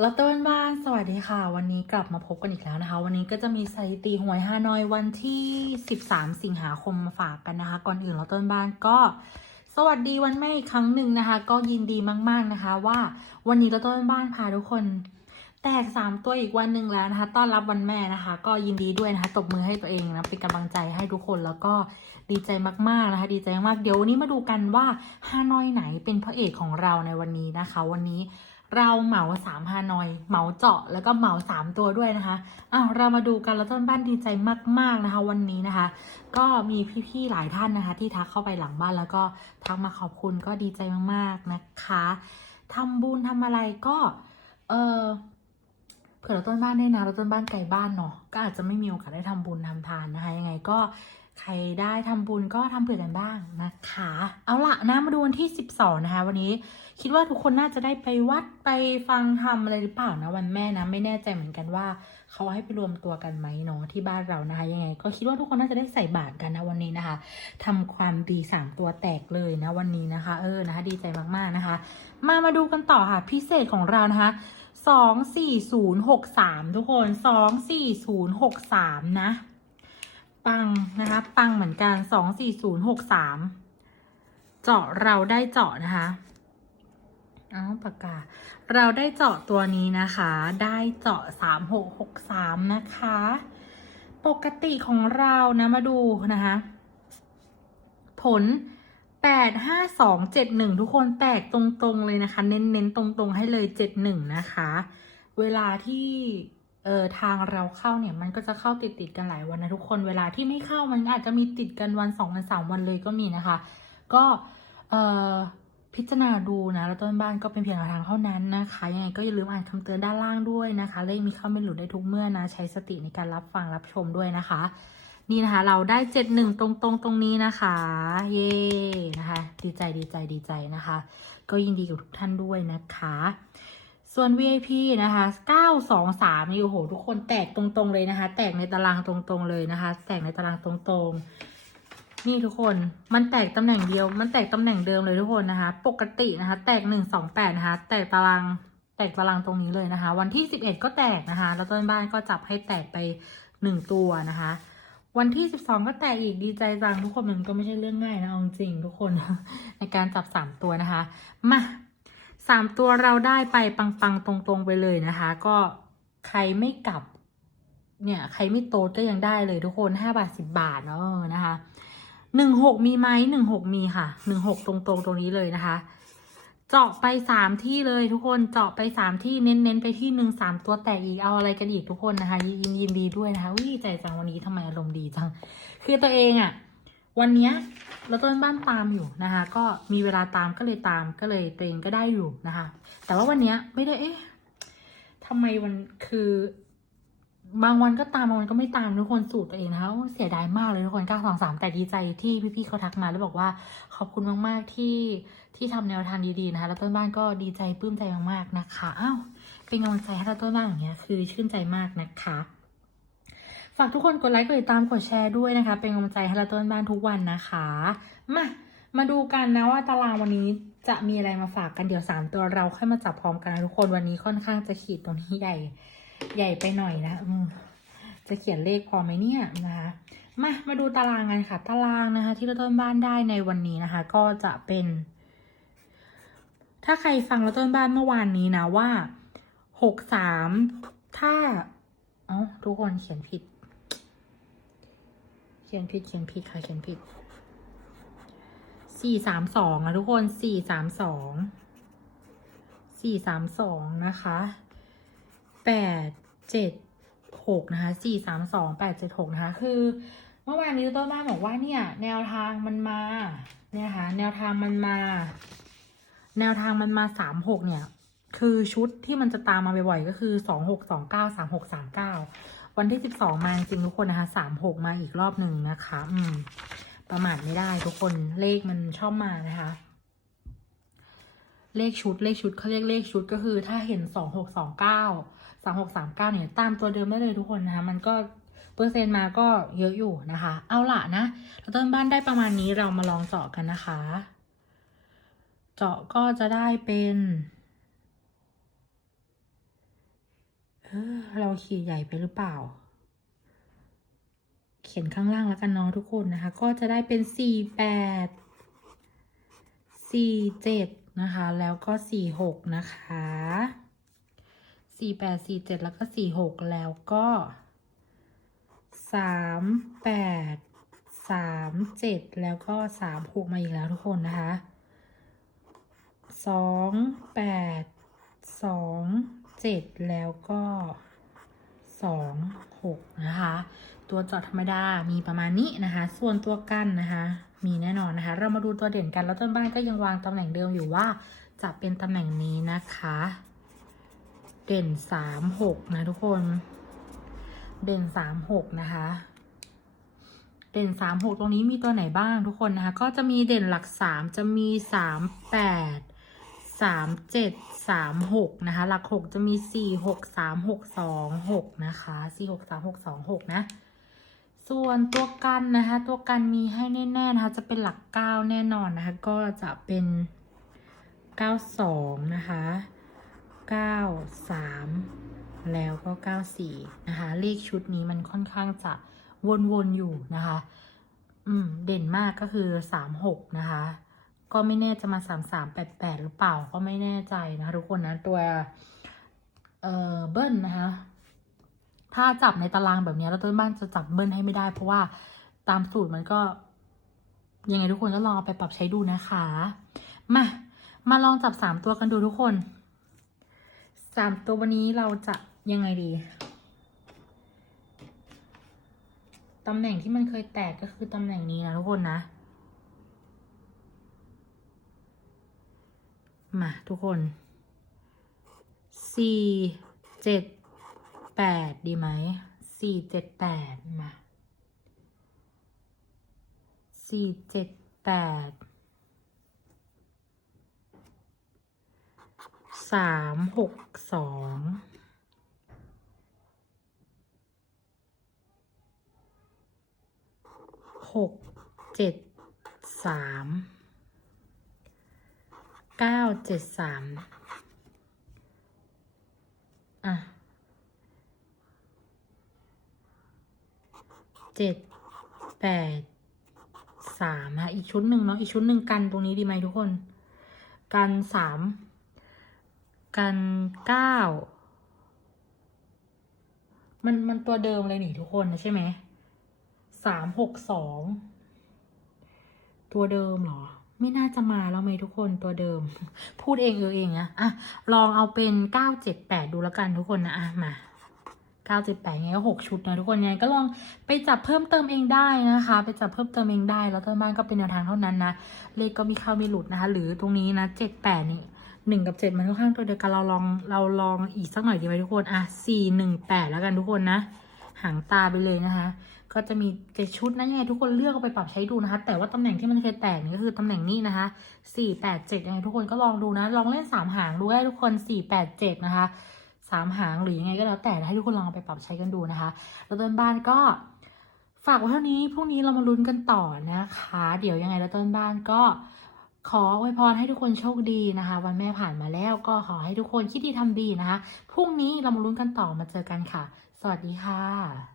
แล้วต้นบ้าน สวัสดีค่ะ วันนี้กลับมาพบกันอีกแล้วนะคะ วันนี้ก็จะมีสถิติหวยฮานอยวันที่ 13 สิงหาคมมาฝากกันนะคะ ก่อนอื่นแล้วต้นบ้านก็ สวัสดีวันแม่อีกครั้งหนึ่งนะคะ ก็ยินดีมาก ๆนะคะ ว่าวันนี้แล้วต้นบ้านพาทุกคน แตกสามตัวอีกวันหนึ่งแล้วนะคะ ต้อนรับวันแม่นะคะ ก็ยินดีด้วยนะคะ ตบมือให้ตัวเองนะ เป็นกำลังใจให้ทุกคนแล้วก็ดีใจมากๆนะคะ ดีใจมากเดี๋ยววันนี้มาดูกันว่าฮานอยไหนเป็นพระเอกของเราในวันนี้นะคะ วันนี้ เราเหมาสามฮานอยเหมาเจาะแล้วก็เหมาสามตัวด้วยนะคะอ้าวเรามาดูกันแล้วต้นบ้านดีใจมาก ๆนะคะ วันนี้นะคะ ก็มีพี่ๆหลายท่านนะคะ ที่ทักเข้าไปหลังบ้านแล้วก็ทักมาขอบคุณก็ดีใจมากๆนะคะทำบุญทำอะไรก็เออเผื่อเราต้นบ้านได้นะเราต้นบ้านไกลบ้านเนาะก็อาจจะไม่มีโอกาสได้ทำบุญทำทานนะคะยังไงก็ ใครได้ทำบุญก็ทำเผื่อกันบ้างนะคะ เอาละนะมาดูวันที่ 12 นะคะ วันนี้คิดว่าทุกคนน่าจะได้ไปวัดไปฟังทำอะไรหรือเปล่านะวันแม่นะไม่แน่ใจเหมือนกันว่าเขาให้ไปรวมตัวกันไหมเนาะที่บ้านเรานะคะยังไง ก็คิดว่าทุกคนน่าจะได้ใส่บาตรกันนะวันนี้นะคะทำความดีสามตัวแตกเลยนะวันนี้นะคะ เออนะคะ ดีใจมากๆนะคะ มามาดูกันต่อค่ะพิเศษของเรานะคะสองสี่ศูนย์หกสามทุกคนสองสี่ศูนย์หกสามนะ ปังนะคะ ปังเหมือนกันสองสี่ศูนย์หกสามเจาะเราได้เจาะนะคะเอาปากกา เราได้เจาะตัวนี้นะคะ ได้เจาะสามหกหกสามนะคะ ปกติของเรานะมาดูนะคะ ผลแปดห้าสองเจ็ดหนึ่งทุกคนแตกตรงๆเลยนะคะ เน้นๆตรงๆให้เลยเจ็ดหนึ่งนะคะ เวลาที่ เอ่อทางเราเข้าเนี่ยมันก็จะเข้าติดๆกันหลายวันนะทุกคนเวลาที่ไม่เข้ามันอาจจะมีติดกันวันสองวันสามวันเลยก็มีนะคะ ก็เอ่อพิจารณาดูนะแล้วต้นบ้านก็เป็นเพียงทางเท่านั้นนะคะยังไงก็อย่าลืมอ่านคำเตือนด้านล่างด้วยนะคะเลขมีเข้าไม่หลุดได้ทุกเมื่อนะใช้สติในการรับฟังรับชมด้วยนะคะ นี่นะคะ เราได้เจ็ดหนึ่งตรงตรงตรงนี้นะคะ เย่นะคะ ดีใจดีใจดีใจนะคะ ก็ยินดีกับทุกท่านด้วยนะคะ ส่วน VIP นะคะ 923นี่โอ้โห ทุกคนแตกตรงๆเลยนะคะ แตกในตารางตรงๆเลยนะคะ แตกในตารางตรงๆ นี่ทุกคน มันแตกตำแหน่งเดียว มันแตกตำแหน่งเดิมเลยทุกคนนะคะ ปกตินะคะ แตก 128 นะคะ แตกตาราง แตกตารางตรงนี้เลยนะคะ วันที่ 11 ก็แตกนะคะ แล้วต้นบ้านก็จับให้แตกไป 1 ตัวนะคะ วันที่ 12 ก็แตกอีก ดีใจจังทุกคนมันก็ไม่ใช่เรื่องง่ายนะเอาจริงทุกคน ในการจับ 3 ตัวนะคะ มา สามตัวเราได้ไปปังๆ ตรงๆไปเลยนะคะ ก็ใครไม่กลับ เนี่ย ใครไม่โตก็ยังได้เลยทุกคนห้าบาทสิบบาทเนาะนะคะหนึ่งหกมีไหมหนึ่งหกมีค่ะหนึ่งหกตรงๆตรงนี้เลยนะคะ เจาะไปสามที่เลยทุกคนเจาะไปสามที่เน้นๆไปที่หนึ่งสามตัวแตกอีกเอาอะไรกันอีกทุกคนนะคะ ยินยินดีด้วยนะคะวิใจจังวันนี้ทำไมอารมณ์ดีจัง คือตัวเองอะ วันนี้เราต้นบ้านตามอยู่นะคะ ก็มีเวลาตามก็เลยตามก็เลยตัวเองก็ได้อยู่นะคะ แต่ว่าวันนี้ไม่ได้เอ๊ะทำไมวันคือบางวันก็ตามบางวันก็ไม่ตามทุกคนสูตรตัวเองนะคะเสียดายมากเลยทุกคน9 2 3แต่ดีใจที่พี่ๆเขาทักมาแล้วบอกว่าขอบคุณมากๆที่ที่ทำแนวทางดีๆนะคะ แล้วต้นบ้านก็ดีใจปลื้มใจมากๆนะคะอ้าวเป็นกำลังใจให้เราต้นบ้านอย่างเงี้ยคือชื่นใจมากนะคะ ฝากทุกคนกดไลค์กดติดตามกดแชร์ด้วยนะคะ เป็นกำลังใจให้เราต้นบ้านทุกวันนะคะ มามาดูกันนะว่าตารางวันนี้จะมีอะไรมาฝากกันเดี๋ยวสามตัวเราค่อยมาจับพร้อมกันนะทุกคนวันนี้ค่อนข้างจะขีดตรงนี้ใหญ่ ใหญ่ไปหน่อยนะอืมจะเขียนเลขพอไหมเนี่ยนะคะมามาดูตารางกันค่ะ ตารางนะคะ ที่เราต้นบ้านได้ในวันนี้นะคะ ก็จะเป็น ถ้าใครฟังเราต้นบ้านเมื่อวานนี้นะว่าหกสามถ้าอ๋อทุกคนเขียนผิด ขียนผิดเขียนผิดค่ะเขียนผิดสี่สามสองนะทุกคนสี่สามสองสี่สามสองนะคะแปดเจ็ดหกนะคะสี่สามสองแปดเจ็ดหกนะคะ คือ เมื่อวานนี้ต้นบ้านบอกว่าเนี่ย แนวทางมันมาเนี่ยค่ะแนวทางมันมา แนวทางมันมาสามหกเนี่ย คือชุดที่มันจะตามมาบ่อยๆก็คือสองหกสองเก้าสามหกสามเก้า วันที่สิบสองมาจริงทุกคนนะคะสามหกมาอีกรอบหนึ่งนะคะ อืม ประมาทไม่ได้ทุกคนเลขมันชอบมานะคะ เลขชุดเลขชุดเขาเรียกเลขชุดก็คือ ถ้าเห็นสองหกสองเก้าสามหกสามเก้าเนี่ยตามตัวเดิมได้เลยทุกคนนะคะ มันก็เปอร์เซ็นต์มาก็เยอะอยู่นะคะ เอาละนะเราต้นบ้านได้ประมาณนี้เรามาลองเจาะกันนะคะ เจาะก็จะได้เป็น อ เราเขีดใหญ่ไปหรือเปล่า เขียนข้างล่างแล้วกันเนาะทุกคนนะคะ ก็จะได้เป็นสี่แปดสี่เจ็ดนะคะ แล้วก็สี่หกนะคะสี่แปดสี่เจ็ดแล้วก็สี่หกแล้วก็สามแปดสามเจ็ดแล้วก็สามหกมาอีกแล้วทุกคนนะคะสองแปดสอง เจ็ดแล้วก็สองหกนะคะ ตัวจอดธรรมดามีประมาณนี้นะคะ ส่วนตัวกั้นนะคะ มีแน่นอนนะคะ เรามาดูตัวเด่นกัน แล้วต้นบ้านก็ยังวางตำแหน่งเดิมอยู่ว่าจะเป็นตำแหน่งนี้นะคะ เด่นสามหกนะทุกคน เด่นสามหกนะคะเด่นสามหกตรงนี้มีตัวไหนบ้างทุกคนนะคะ ก็จะมีเด่นหลักสามจะมีสามแปด สามเจ็ดสามหกนะคะ หลักหกจะมีสี่หกสามหกสองหกนะคะสี่หกสามหกสองหกนะ ส่วนตัวกันนะคะ ตัวกันมีให้แน่ๆนะคะ จะเป็นหลักเก้าแน่นอนนะคะ ก็จะเป็นเก้าสองนะคะเก้าสามแล้วก็เก้าสี่นะคะ เลขชุดนี้มันค่อนข้างจะวนๆอยู่นะคะ อืม เด่นมากก็คือสามหกนะคะ ก็ไม่แน่จะมาสามสามแปดแปดหรือเปล่าก็ไม่แน่ใจนะคะทุกคนนะตัวเอ่อเบิ้ลนะคะถ้าจับในตารางแบบนี้แล้วต้นบ้านจะจับเบิ้ลให้ไม่ได้ เพราะว่าตามสูตรมันก็ ยังไงทุกคนก็ลองเอาไปปรับใช้ดูนะคะ มามาลองจับสามตัวกันดูทุกคนสามตัววันนี้เราจะยังไงดีตำแหน่งที่มันเคยแตกก็คือตำแหน่งนี้นะทุกคนนะ มาทุกคนสี่เจ็ดแปดดีไหมสี่เจ็ดแปดมาสี่เจ็ดแปดสามหกสองหกเจ็ดสาม เก้าเจ็ดสามอะเจ็ดแปดสามนะอีกชุดหนึ่งเนาะอีกชุดหนึ่งกันตรงนี้ดีไหมทุกคน กันสามกันเก้ามันมันตัวเดิมเลยนี่ทุกคนนะใช่ไหมสามหกสองตัวเดิมเหรอ ไม่น่าจะมาแล้วไหมทุกคนตัวเดิม พูดเองเออเองนะอะลองเอาเป็นเก้าเจ็ดแปดดูแล้วกันทุกคนนะอะมาเก้าเจ็ดแปดไงก็หกชุดนะทุกคนไงก็ลองไปจับเพิ่มเติมเองได้นะคะ ไปจับเพิ่มเติมเองได้ แล้วต้นบ้านก็เป็นแนวทางเท่านั้นนะเลขก็มีเข้ามีหลุดนะคะ หรือตรงนี้นะเจ็ดแปดนี่หนึ่งกับเจ็ดมันค่อนข้างตัวเดียวกันเราลองเราลองอีกสักหน่อยดีไหมทุกคนอะสี่หนึ่งแปดแล้วกันทุกคนนะ หางตาไปเลยนะคะ ก็จะมีเจ็ดชุดนะยังไงทุกคนเลือกเอาไปปรับใช้ดูนะคะ แต่ว่าตำแหน่งที่มันเคยแตกนี่ก็คือตำแหน่งนี้นะคะสี่แปดเจ็ดยังไงทุกคนก็ลองดูนะ ลองเล่นสามหางดูได้ทุกคนสี่แปดเจ็ดนะคะสามหางหรือยังไงก็แล้วแต่ให้ทุกคนลองเอาไปปรับใช้กันดูนะคะ แล้วต้นบ้านก็ฝากไว้เท่านี้พรุ่งนี้เรามาลุ้นกันต่อนะคะ เดี๋ยวยังไงแล้วต้นบ้านก็ขออวยพรให้ทุกคนโชคดีนะคะ วันแม่ผ่านมาแล้วก็ขอให้ทุกคนคิดดีทำดีนะคะพรุ่งนี้เรามาลุ้นกันต่อมาเจอกันค่ะ สวัสดีค่ะ